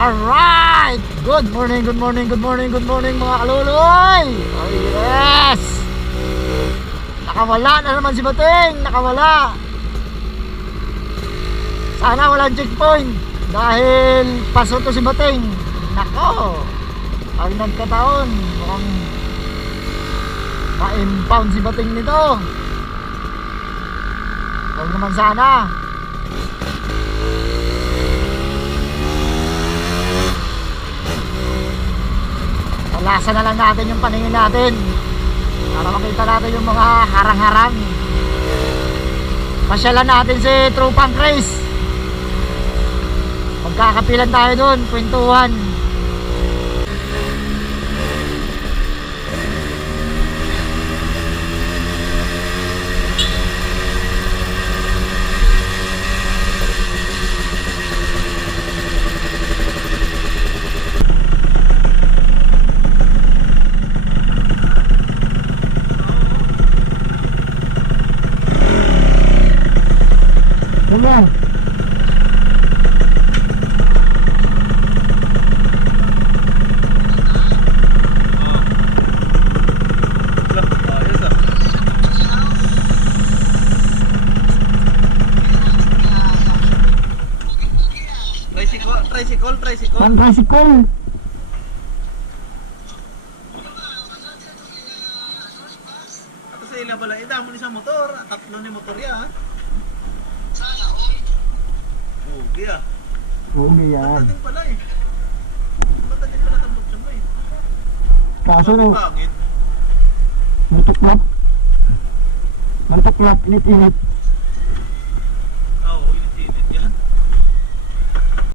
Alright! Good morning mga kaluluoy! Oh yes! Nakawala na naman si Bating! Nakawala! Sana walang checkpoint dahil paso to si Bating. Nako! Pag nagkataon, mukhang ma-impound si Bating nito. Huwag naman sana. Lasa na lang natin yung paningin natin para makita natin yung mga harang-harang. Pasyalan natin si Tropang Chris. Magkakapilan tayo dun, kwentuhan. Tricycle. Ato sa ila pala, idamo ni sa motor, tatlo ni motor ya. Okay ah. Okay yan. Matatin pala eh. Matatin pala tambot siya mo eh. Kaso no, Pangit. mutuklap. Init-init.